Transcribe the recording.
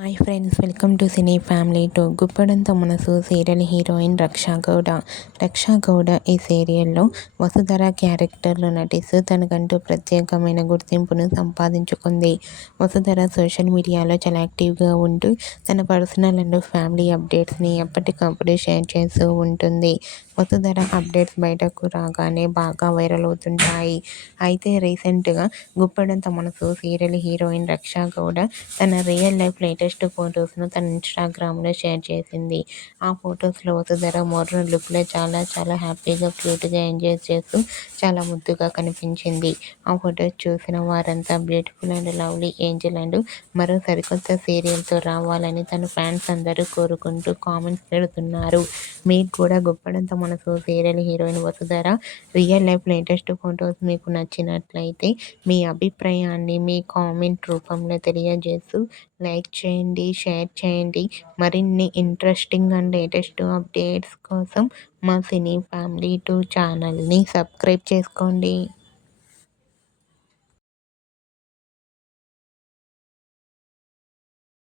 Hi friends, welcome to Cine Family two. Guppedantha Manasu serial heroine Raksha Gowda. Raksha Gowda ఈ సీరియల్లో వసుధర క్యారెక్టర్లో నటిస్తూ తనకంటూ ప్రత్యేకమైన గుర్తింపును సంపాదించుకుంది. వసుధర సోషల్ మీడియాలో చాలా యాక్టివ్గా ఉంటూ తన పర్సనల్ అండ్ ఫ్యామిలీ అప్డేట్స్ని ఎప్పటికప్పుడు షేర్ చేస్తూ ఉంటుంది. వసుధర అప్డేట్స్ బయటకు రాగానే బాగా వైరల్ అవుతుంటాయి. అయితే రీసెంట్గా గుప్పడంత మనసు సీరియల్ హీరోయిన్ రక్షా గౌడ తన రియల్ లైఫ్ లేటెస్ట్ ఫొటోస్ను తన ఇన్స్టాగ్రామ్లో షేర్ చేసింది. ఆ ఫొటోస్లో వసుధర మోడ్రన్ లుక్లో చాలా చాలా హ్యాపీగా క్యూట్గా ఎంజాయ్ చేస్తూ చాలా ముద్దుగా కనిపించింది. ఆ ఫొటోస్ చూసిన వారంతా beautiful and lovely Angel and మరో సరికొత్త సీరియల్తో రావాలని తన ఫ్యాన్స్ అందరూ కోరుకుంటూ కామెంట్స్ పెడుతున్నారు. మీకు కూడా Guppedantha Manasu serial heroine Vasudhara real life latest photos మీకు నచ్చినట్లయితే మీ అభిప్రాయాన్ని మీ కామెంట్ రూపంలో తెలియజేస్తూ లైక్ చేయండి, షేర్ చేయండి. మరిన్ని ఇంట్రెస్టింగ్ అండ్ లేటెస్ట్ అప్డేట్స్ కోసం మా సినీ ఫ్యామిలీ 2 ఛానల్ని సబ్స్క్రైబ్ చేసుకోండి.